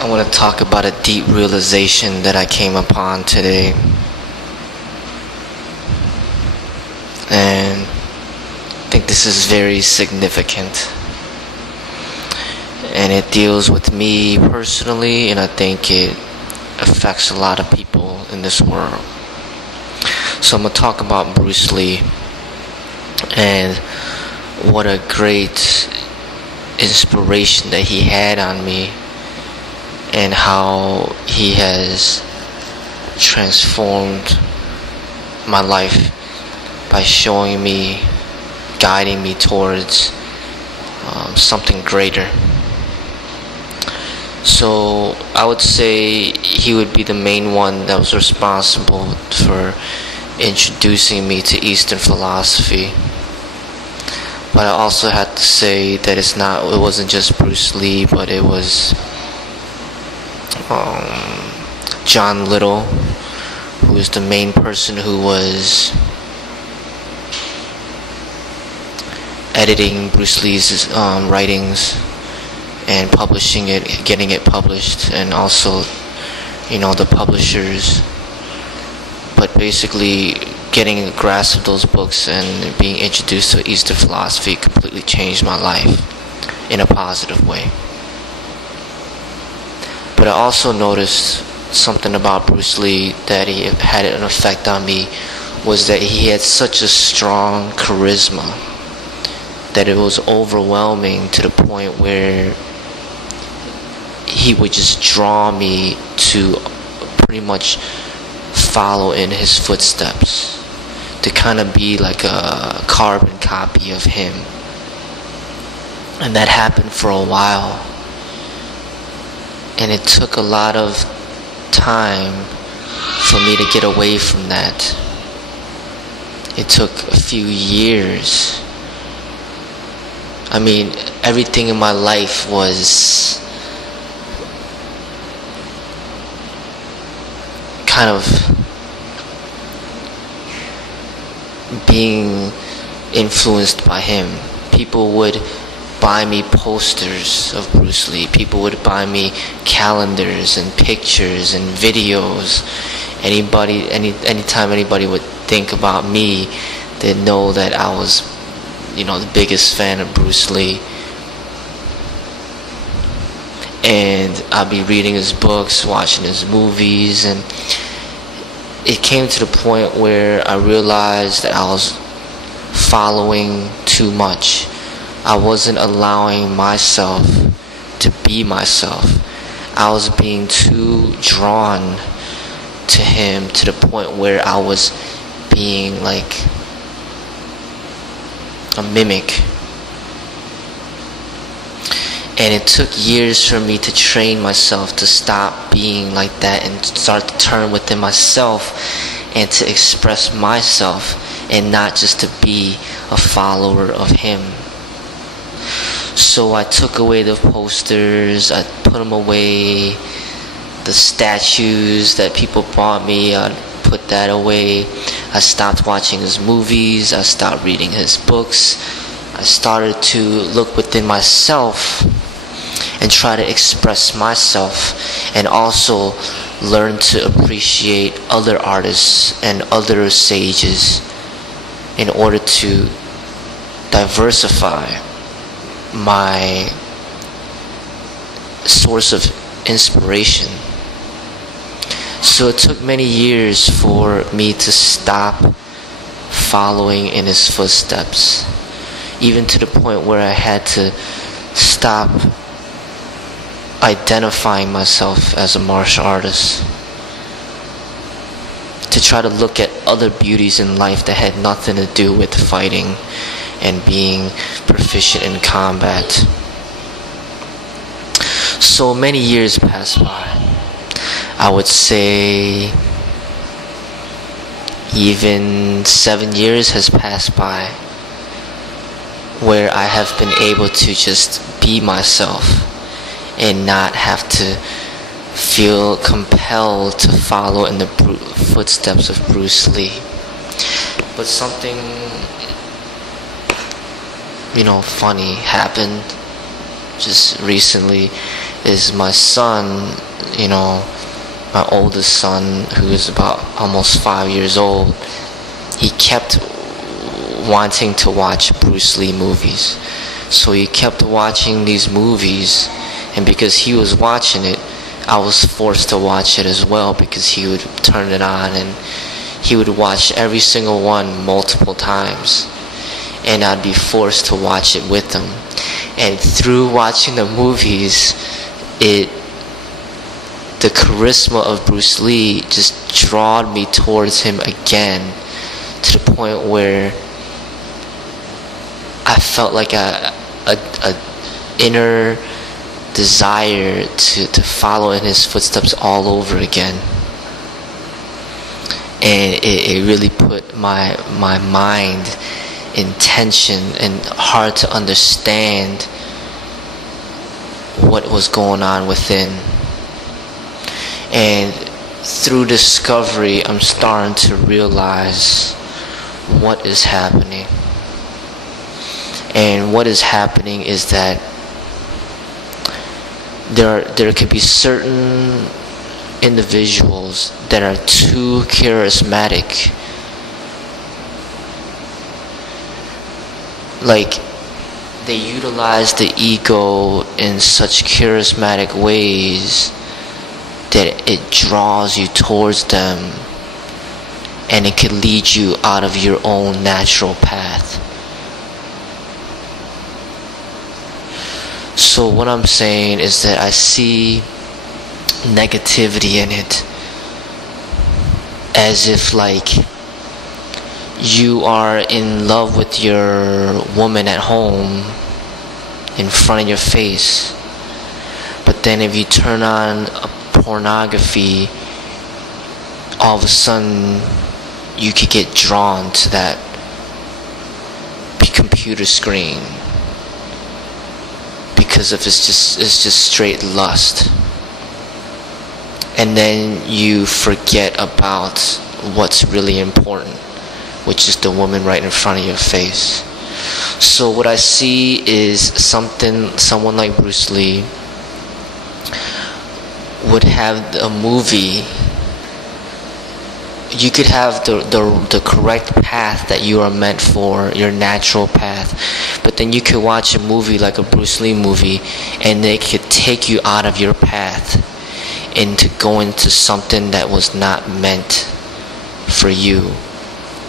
I want to talk about a deep realization that I came upon today. And I think this is very significant. And it deals with me personally, and I think it affects a lot of people in this world. So I'm going to talk about Bruce Lee and what a great inspiration that he had on me, and how he has transformed my life by showing me, guiding me towards something greater. So I would say he would be the main one that was responsible for introducing me to Eastern philosophy. But I also have to say that it wasn't just Bruce Lee, but it was John Little, who is the main person who was editing Bruce Lee's writings and publishing it, getting it published, and also, the publishers. But basically, getting a grasp of those books and being introduced to Eastern philosophy completely changed my life in a positive way. But I also noticed something about Bruce Lee that he had an effect on me, was that he had such a strong charisma that it was overwhelming, to the point where he would just draw me to pretty much follow in his footsteps, to kind of be like a carbon copy of him. And that happened for a while. And it took a lot of time for me to get away from that. It took a few years. I mean, everything in my life was kind of being influenced by him. People would buy me posters of Bruce Lee. People would buy me calendars and pictures and videos. Anytime anybody would think about me, they'd know that I was, the biggest fan of Bruce Lee. And I'd be reading his books, watching his movies, and it came to the point where I realized that I was following too much. I wasn't allowing myself to be myself. I was being too drawn to him, to the point where I was being like a mimic. And it took years for me to train myself to stop being like that and start to turn within myself and to express myself, and not just to be a follower of him. So I took away the posters, I put them away. The statues that people bought me, I put that away. I stopped watching his movies, I stopped reading his books. I started to look within myself and try to express myself, and also learn to appreciate other artists and other sages in order to diversify my source of inspiration. So it took many years for me to stop following in his footsteps, even to the point where I had to stop identifying myself as a martial artist, to try to look at other beauties in life that had nothing to do with fighting and being proficient in combat. So many years passed by. I would say even 7 years has passed by, where I have been able to just be myself and not have to feel compelled to follow in the footsteps of Bruce Lee. But something, funny happened just recently, is my son, my oldest son, who is about almost 5 years old, he kept wanting to watch Bruce Lee movies. So he kept watching these movies, and because he was watching it, I was forced to watch it as well, because he would turn it on and he would watch every single one multiple times, and I'd be forced to watch it with him. And through watching the movies, the charisma of Bruce Lee just drawed me towards him again, to the point where I felt like a inner desire to follow in his footsteps all over again. And it really put my mind in tension and hard to understand what was going on within. And through discovery, I'm starting to realize what is happening. And what is happening is that there could be certain individuals that are too charismatic. Like, they utilize the ego in such charismatic ways that it draws you towards them, and it can lead you out of your own natural path. So what I'm saying is that I see negativity in it, as if like you are in love with your woman at home in front of your face, but then if you turn on a pornography, all of a sudden you could get drawn to that computer screen, because if it's just straight lust. And then you forget about what's really important, which is the woman right in front of your face. So what I see is someone like Bruce Lee would have a movie. You could have the correct path that you are meant for, your natural path, but then you could watch a movie like a Bruce Lee movie, and they could take you out of your path into going to something that was not meant for you,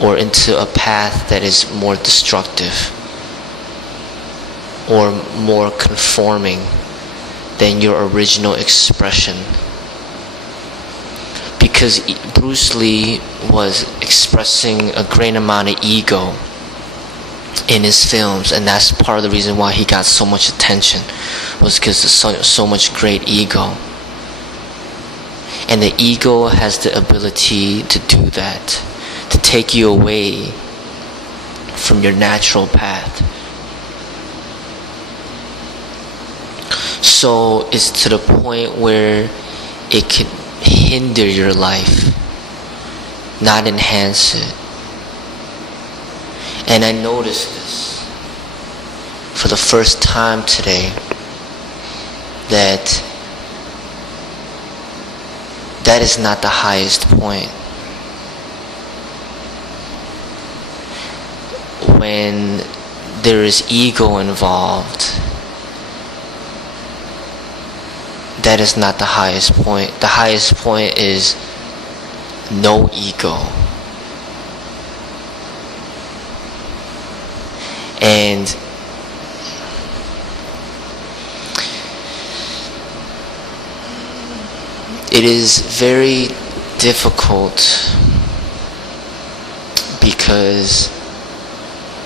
or into a path that is more destructive or more conforming than your original expression. Because Bruce Lee was expressing a great amount of ego in his films, and that's part of the reason why he got so much attention, was because there's so much great ego. And the ego has the ability to do that, to take you away from your natural path. So it's to the point where it can hinder your life, not enhance it. And I noticed this for the first time today, that is not the highest point. When there is ego involved, that is not the highest point. The highest point is no ego. And it is very difficult, because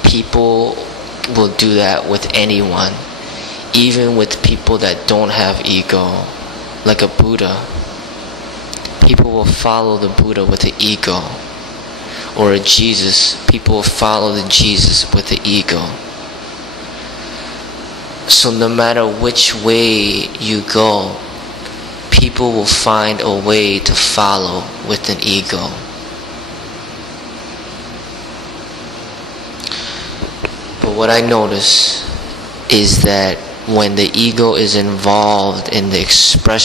people will do that with anyone, even with people that don't have ego, like a Buddha. People will follow the Buddha with the ego, or a Jesus. People will follow the Jesus with the ego. So no matter which way you go, people will find a way to follow with an ego. But what I notice is that when the ego is involved in the expression